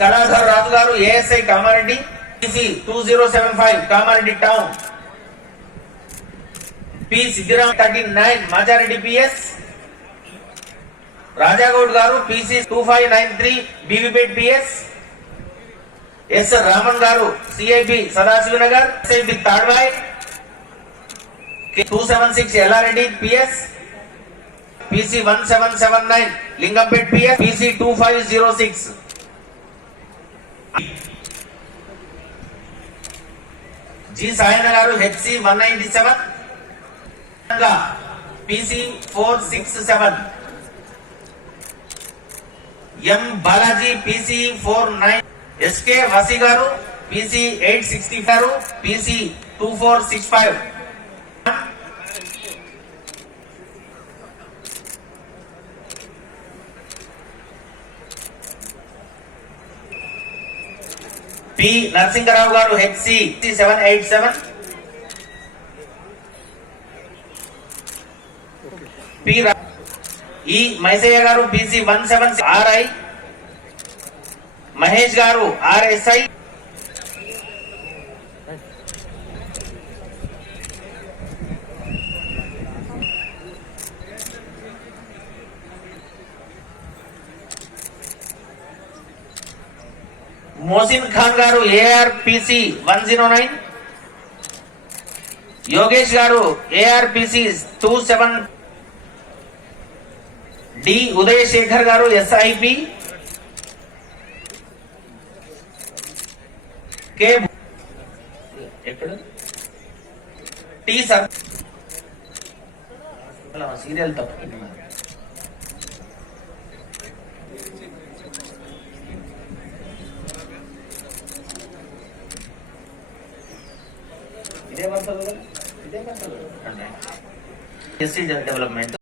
Kaladhar Raju garu ASI Kamareddy PC two zero seven five Kamareddy town P. Siddiram thirty nine Majareddy PS Rajagoud garu PC two five nine three Bibipet PS S. Raman garu CIB Sadashivnagar CIB Tadwai. Two seven six Yellareddy PS PC one seven seven nine Lingampet PS PC two five zero six G Sayantra garu HC one ninety seven PC four six seven M Balaji PC four nine SK Wasi garu PC eight sixty five PC two four six five P Narasimharao garu HC seven eight seven P E Maisaiah garu BC one seven RI Mahesh garu RSI Mohsin Khan garu ARPC one zero nine Yogesh garu ARPC two seven D Udayashekar garu SIP K ఎక్కడ? T sir serial తప్పకుండా development